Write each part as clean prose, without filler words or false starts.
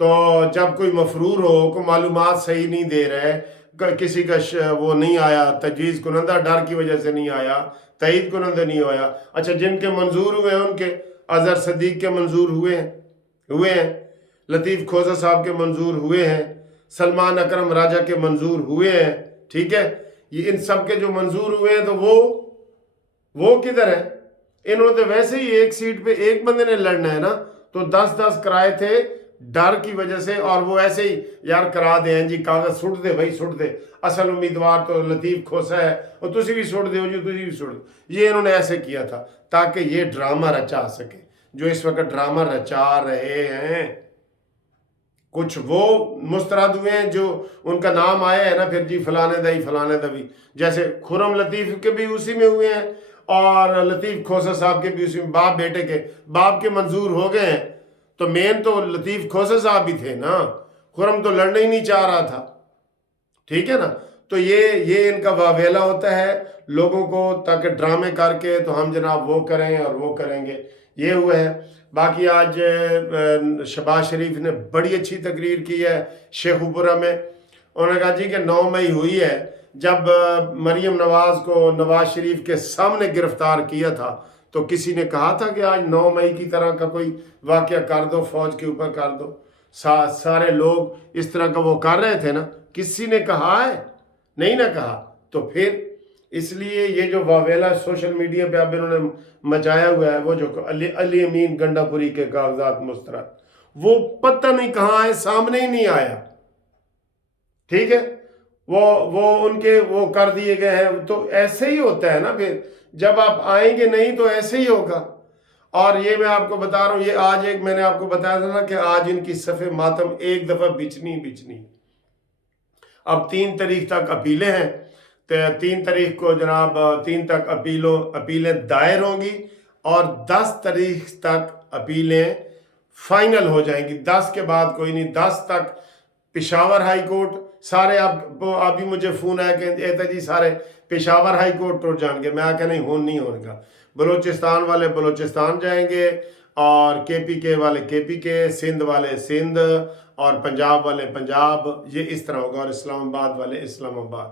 تو جب کوئی مفرور ہو کو معلومات صحیح نہیں دے رہے، کسی کا وہ نہیں آیا، تجویز کنندہ ڈر کی وجہ سے نہیں آیا، تائید کنندہ نہیں ہویا، اچھا جن کے منظور ہوئے ہیں ان کے اظہر صدیق کے منظور ہوئے ہیں، لطیف کھوسہ صاحب کے منظور ہوئے ہیں، سلمان اکرم راجہ کے منظور ہوئے ہیں، ٹھیک ہے، یہ ان سب کے جو منظور ہوئے ہیں تو وہ کدھر ہے؟ انہوں نے ویسے ہی ایک سیٹ پہ ایک بندے نے لڑنا ہے نا، تو 10 کرائے تھے ڈر کی وجہ سے، اور وہ ایسے ہی یار کرا دے ہیں جی، کاغذ سٹ دے بھائی سٹ دے، اصل امیدوار تو لطیف کھوسہ ہے اور تسی بھی سٹ دے ہو جی، تسی بھی سٹ دے، یہ انہوں نے ایسے کیا تھا تاکہ یہ ڈرامہ رچا سکے جو اس وقت ڈرامہ رچا رہے ہیں۔ کچھ وہ مسترد ہوئے ہیں جو ان کا نام آیا ہے نا پھر جی فلانے دا ہی فلانے دا بھی، جیسے خرم لطیف کے بھی اسی میں ہوئے ہیں اور لطیف کھوسہ صاحب کے بھی اسی میں، باپ بیٹے کے، باپ کے منظور ہو گئے ہیں تو مین تو لطیف کھوسہ صاحب بھی تھے نا، خرم تو لڑنا ہی نہیں چاہ رہا تھا، ٹھیک ہے نا۔ تو یہ ان کا واویلا ہوتا ہے لوگوں کو تاکہ ڈرامے کر کے تو ہم جناب وہ کریں اور وہ کریں گے، یہ ہوا ہے۔ باقی آج شہباز شریف نے بڑی اچھی تقریر کی ہے شیخو پورہ میں، انہوں نے کہا جی کہ 9 مئی ہوئی ہے جب مریم نواز کو نواز شریف کے سامنے گرفتار کیا تھا تو کسی نے کہا تھا کہ آج 9 مئی کی طرح کا کوئی واقعہ کر دو، فوج کے اوپر کر دو، سارے لوگ اس طرح کا وہ کر رہے تھے نا، کسی نے کہا ہے؟ نہیں نہ کہا۔ تو پھر اس لیے یہ جو واویلا سوشل میڈیا پہ اب انہوں نے مچایا ہوا ہے، وہ جو علی امین گنڈا پوری کے کاغذات مسترد، وہ پتہ نہیں کہاں ہے، سامنے ہی نہیں آیا، ٹھیک ہے، وہ ان کے وہ کر دیے گئے ہیں۔ تو ایسے ہی ہوتا ہے نا، پھر جب آپ آئیں گے نہیں تو ایسے ہی ہوگا۔ اور یہ میں آپ کو بتا رہا ہوں، یہ آج ایک میں نے آپ کو بتایا تھا نا کہ آج ان کی صف ماتم ایک دفعہ بچنی۔ اب 3 تاریخ تک اپیلیں ہیں، 3 تاریخ کو جناب 3 تک اپیلیں دائر ہوں گی اور 10 تاریخ تک اپیلیں فائنل ہو جائیں گی۔ 10 کے بعد کوئی نہیں، 10 تک پشاور ہائی کورٹ، سارے ابھی مجھے فون آیا کہ ایتا جی سارے پشاور ہائی کورٹ ٹر جان گے، میں کہ نہیں نہیں ہوگا، بلوچستان والے بلوچستان جائیں گے اور کے پی کے والے کے پی کے، سندھ والے سندھ اور پنجاب والے پنجاب، یہ اس طرح ہوگا، اور اسلام آباد والے اسلام آباد،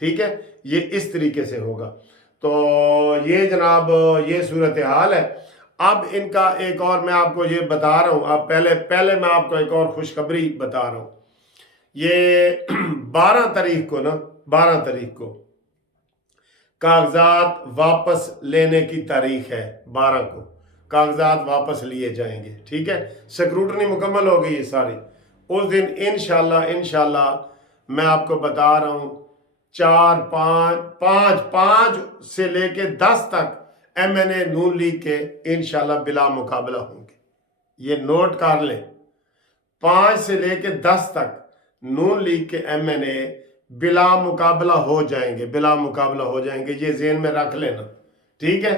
ٹھیک ہے، یہ اس طریقے سے ہوگا۔ تو یہ جناب یہ صورتحال ہے۔ اب ان کا ایک اور میں آپ کو یہ بتا رہا ہوں، اب پہلے میں آپ کو ایک اور خوشخبری بتا رہا ہوں۔ یہ 12 تاریخ کو 12 تاریخ کو کاغذات واپس لینے کی تاریخ ہے، 12 کو کاغذات واپس لیے جائیں گے، ٹھیک ہے، سکروٹنی مکمل ہو گئی ہے ساری۔ اس دن انشاءاللہ میں آپ کو بتا رہا ہوں 5 سے لے کے 10 تک ایم این اے نون لیگ کے انشاءاللہ بلا مقابلہ ہوں گے، یہ نوٹ کر لیں، 5 سے لے کے 10 تک نون لیگ کے ایم این اے بلا مقابلہ ہو جائیں گے، یہ ذہن میں رکھ لینا، ٹھیک ہے۔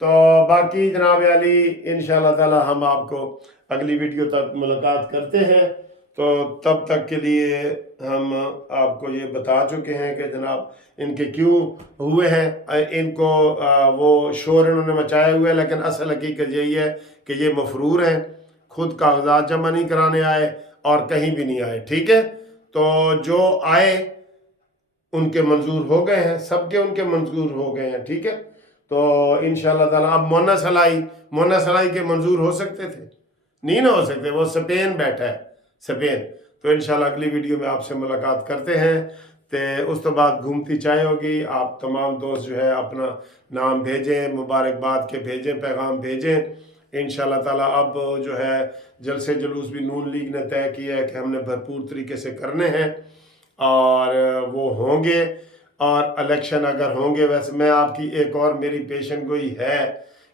تو باقی جناب علی انشاءاللہ تعالی ہم آپ کو اگلی ویڈیو تک ملاقات کرتے ہیں، تو تب تک کے لیے ہم آپ کو یہ بتا چکے ہیں کہ جناب ان کے کیوں ہوئے ہیں، ان کو وہ شور انہوں نے مچایا ہوئے، لیکن اصل حقیقت یہی ہے کہ یہ مفرور ہیں، خود کاغذات جمع نہیں کرانے آئے اور کہیں بھی نہیں آئے، ٹھیک ہے۔ تو جو آئے ان کے منظور ہو گئے ہیں، سب کے ان کے منظور ہو گئے ہیں، ٹھیک ہے۔ تو انشاءاللہ تعالیٰ اب مونا سلائی کے منظور ہو سکتے تھے، نہیں نہ ہو سکتے، وہ سپین بیٹھا ہے، سپین۔ تو انشاءاللہ اگلی ویڈیو میں آپ سے ملاقات کرتے ہیں، اس تو بعد گھومتی چائے ہوگی۔ آپ تمام دوست جو ہے اپنا نام بھیجیں، مبارکباد کے بھیجیں، پیغام بھیجیں انشاءاللہ تعالیٰ۔ اب جو ہے جلسے جلوس بھی نون لیگ نے طے کیا ہے کہ ہم نے بھرپور طریقے سے کرنے ہیں اور وہ ہوں گے، اور الیکشن اگر ہوں گے، ویسے میں آپ کی ایک اور میری پیشن گوئی ہے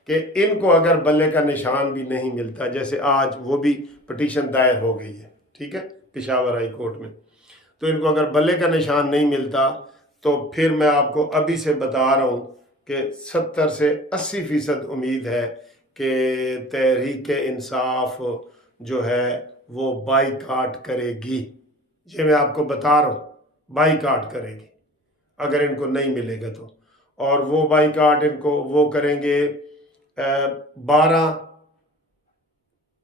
کہ ان کو اگر بلے کا نشان بھی نہیں ملتا، جیسے آج وہ بھی پٹیشن دائر ہو گئی ہے، ٹھیک ہے، پشاور ہائی کورٹ میں، تو ان کو اگر بلے کا نشان نہیں ملتا تو پھر میں آپ کو ابھی سے بتا رہا ہوں کہ 70 سے 80% امید ہے کہ تحریک انصاف جو ہے وہ بائیکاٹ کرے گی، یہ میں آپ کو بتا رہا ہوں، بائیکاٹ کرے گی اگر ان کو نہیں ملے گا تو، اور وہ بائیکاٹ ان کو وہ کریں گے 12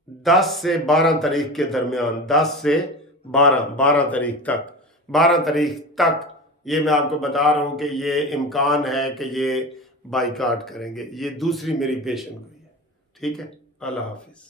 10 سے 12 تاریخ کے درمیان، 10 سے 12 تاریخ تک، 12 تاریخ تک یہ میں آپ کو بتا رہا ہوں کہ یہ امکان ہے کہ یہ بائیکاٹ کریں گے. یہ دوسری میری پیشن گوئی ہے. ٹھیک ہے، اللہ حافظ.